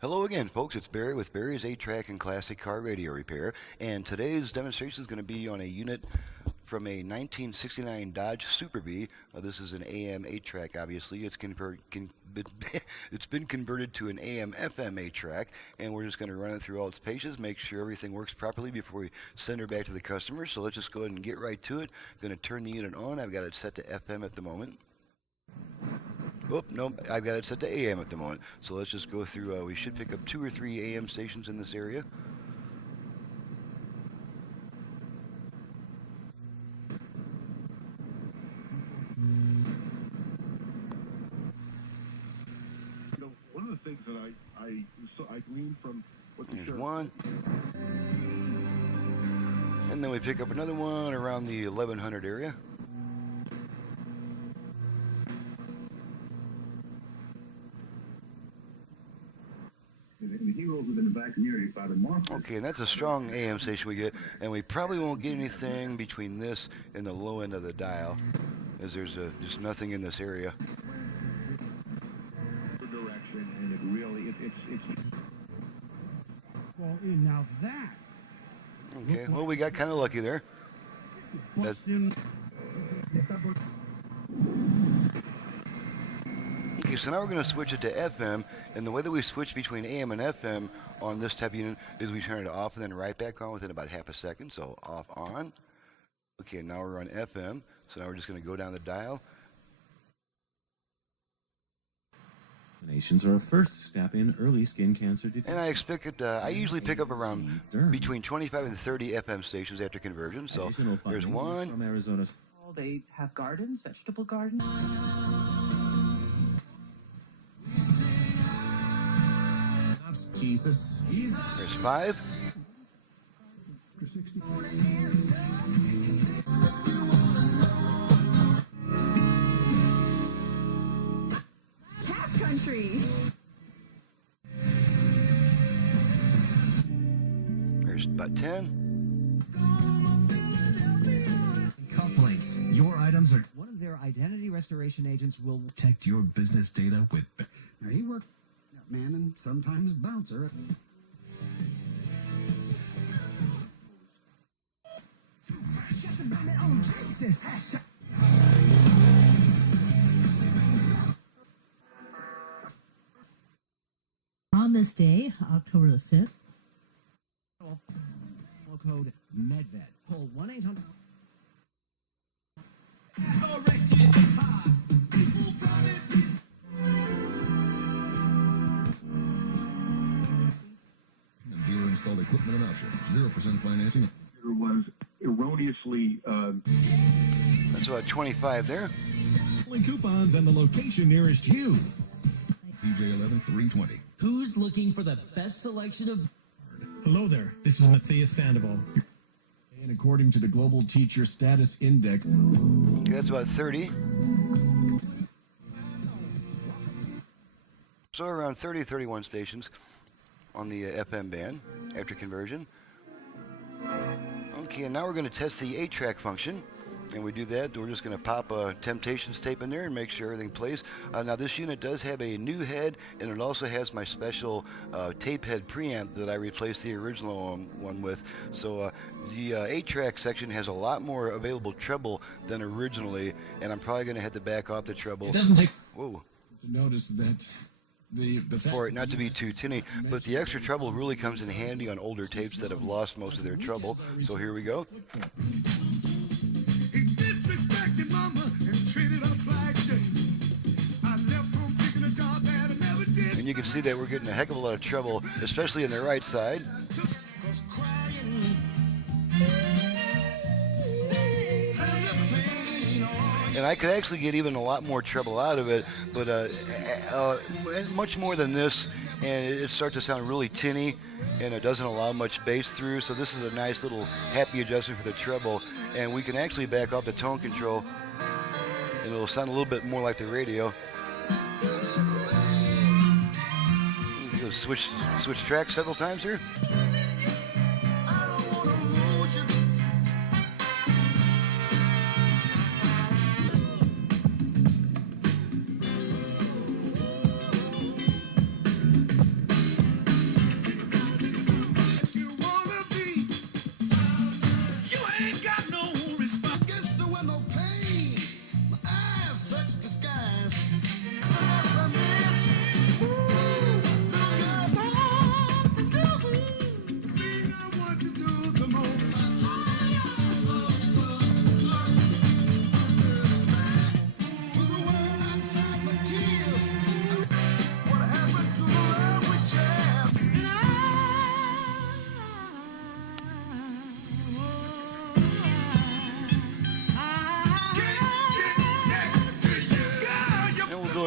Hello again, folks. It's Barry with Barry's 8-Track and Classic Car Radio Repair, and today's demonstration is going to be on a unit from a 1969 Dodge Super Bee. This is an AM-8 track, obviously. It's been converted to an AM-FM 8-track, and we're just going to run it through all its pages, make sure everything works properly before we send her back to the customer. So let's just go ahead and get right to it. I'm going to turn the unit on. I've got it set to FM at the moment. Oh, no, I've got it set to AM at the moment. So let's just go through. We should pick up 2 or 3 AM stations in this area. You know, one of the things that I gleaned from what the There's one. And then we pick up another one around the 1100 area. Okay, and that's a strong AM station we get, and we probably won't get anything between this and the low end of the dial, as there's just nothing in this area. Direction, and it really, it's. Well, now that. Okay, well, we got kind of lucky there. Okay, so now we're going to switch it to FM, and the way that we switch between AM and FM on this type of unit is we turn it off and then right back on within about half a second, so off, on. Okay, now we're on FM, so now we're just going to go down the dial. Vaccinations are a first step in early skin cancer detection. And I expect it, I usually pick up around between 25 and 30 FM stations after conversion, so there's one. From Arizona. They have gardens, vegetable gardens. Jesus. There's 5. Cat country. There's about 10. Cufflinks. Your items are. One of their identity restoration agents will Protect your business data with. Now, he worked man and sometimes bouncer. On this day, October the 5th, code MedVet. Call 1-800. Dealer installed equipment and options. 0% financing. There was erroneously. That's about 25 there. Only coupons and the location nearest you. DJ 11 320. Who's looking for the best selection of... Hello there, this is Matthias Sandoval. And according to the Global Teacher Status Index. Okay, that's about 30. So around 30, 31 stations on the FM band after conversion. Okay, and now we're going to test the 8-track function. And we do that, we're just going to pop a Temptations tape in there and make sure everything plays. Now this unit does have a new head, and it also has my special tape head preamp that I replaced the original one with. So the 8-track section has a lot more available treble than originally, and I'm probably going to have to back off the treble. It doesn't take Whoa. to notice that the For it not to be too tinny, but the extra treble really comes in handy on older tapes that have lost most of their treble. So here we go. And you can see that we're getting a heck of a lot of treble, especially in the right side. And I could actually get even a lot more treble out of it, but much more than this, and it starts to sound really tinny, and it doesn't allow much bass through, so this is a nice little happy adjustment for the treble, and we can actually back off the tone control, and it'll sound a little bit more like the radio. Switch tracks several times here.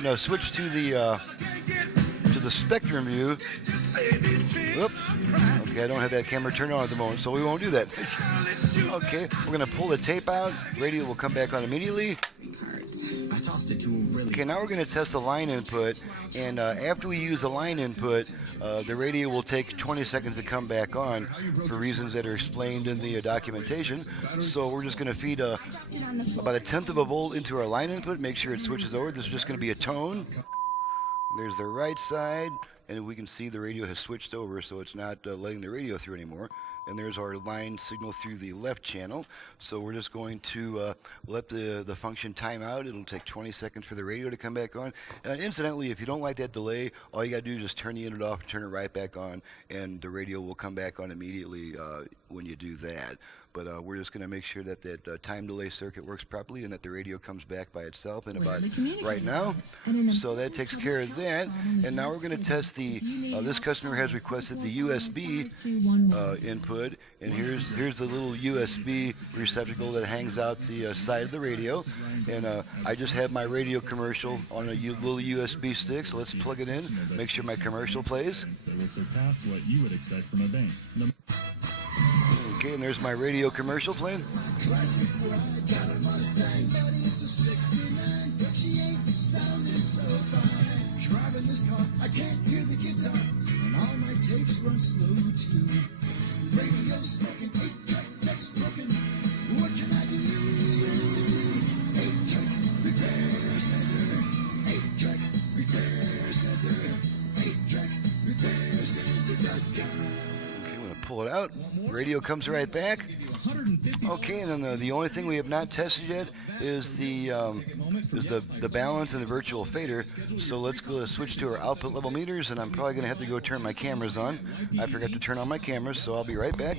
ahead and switch to the spectrum view. Whoop. Okay, I don't have that camera turned on at the moment, so we won't do that. Okay, we're going to pull the tape out. Radio will come back on immediately. Okay, now we're going to test the line input, and after we use the line input, the radio will take 20 seconds to come back on for reasons that are explained in the documentation. So we're just going to feed about 1/10 of a volt into our line input, make sure it switches over. This is just going to be a tone. There's the right side, and we can see the radio has switched over, so it's not letting the radio through anymore. And there's our line signal through the left channel. So we're just going to let the function time out. It'll take 20 seconds for the radio to come back on. Incidentally, if you don't like that delay, all you got to do is just turn the unit off and turn it right back on, and the radio will come back on immediately when you do that. But we're just going to make sure that that time delay circuit works properly and that the radio comes back by itself in about right now. So that takes care of that. And now we're going to test the, this customer has requested the USB input. And here's the little USB receptacle that hangs out the side of the radio. And I just have my radio commercial on a little USB stick. So let's plug it in, make sure my commercial plays. They will surpass what you would expect from a bank. Okay, and there's my radio commercial playing. Pull it out. Radio comes right back. Okay, and then the only thing we have not tested yet is the balance and the virtual fader. So let's go switch to our output level meters, and I'm probably going to have to go turn my cameras on. I forgot to turn on my cameras, so I'll be right back.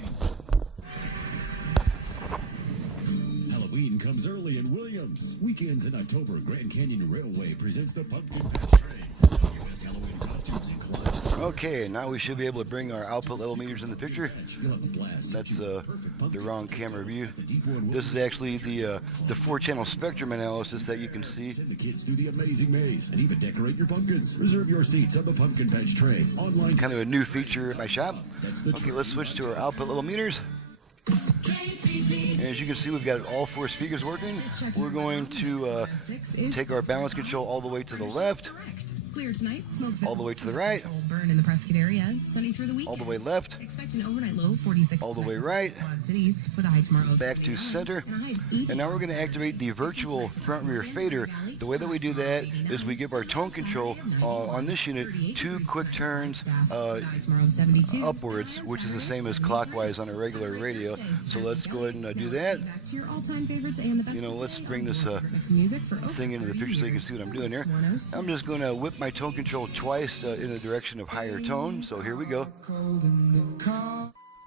Halloween comes early in Williams. Weekends in October, Grand Canyon Railway presents the Pumpkin Patch Train. Your best Halloween costumes include. Okay, now we should be able to bring our output level meters in the picture. That's the wrong camera view. This is actually the 4-channel spectrum analysis that you can see. Send the kids through the amazing maze and even decorate your pumpkins. Reserve your seats on the Pumpkin Patch Train. Online. Kind of a new feature at my shop. Okay, let's switch to our output level meters. And as you can see, we've got all 4 speakers working. We're going to take our balance control all the way to the left. Clear tonight. Smoke all the way to the right. Burn in the Prescott area. Sunny through the week. All the way left. Expect an overnight low 46. All the way right. Cities with a high tomorrow. Back to center. And now we're going to activate the virtual front rear fader. The way that we do that is we give our tone control on this unit 2 quick turns upwards, which is the same as clockwise on a regular radio. So let's go ahead and do that. You know, let's bring this thing into the picture so you can see what I'm doing here. I'm just going to whip my tone control twice in the direction of higher tone. So here we go.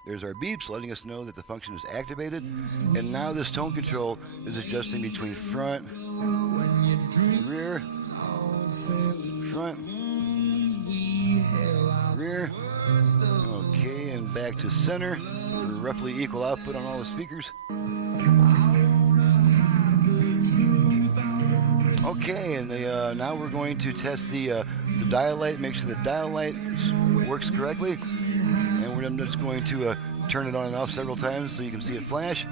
There's our beeps letting us know that the function is activated. And now this tone control is adjusting between front, rear, front, rear. Okay, and back to center. Roughly equal output on all the speakers. Okay, and now we're going to test the dial light, make sure the dial light works correctly. And I'm just going to turn it on and off several times so you can see it flash.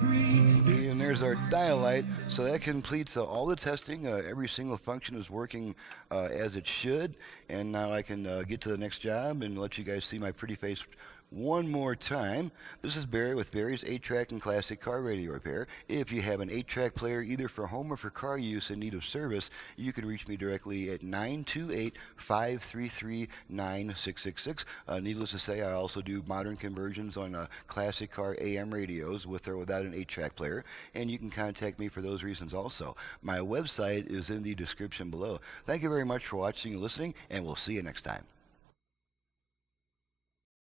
And there's our dial light. So that completes all the testing. Every single function is working as it should. And now I can get to the next job and let you guys see my pretty face one more time. This is Barry with Barry's 8-track and classic car radio repair. If you have an 8-track player either for home or for car use in need of service, you can reach me directly at 928-533-9666. Needless to say, I also do modern conversions on classic car AM radios with or without an 8-track player, and you can contact me for those reasons also. My website is in the description below. Thank you very much for watching and listening, and we'll see you next time.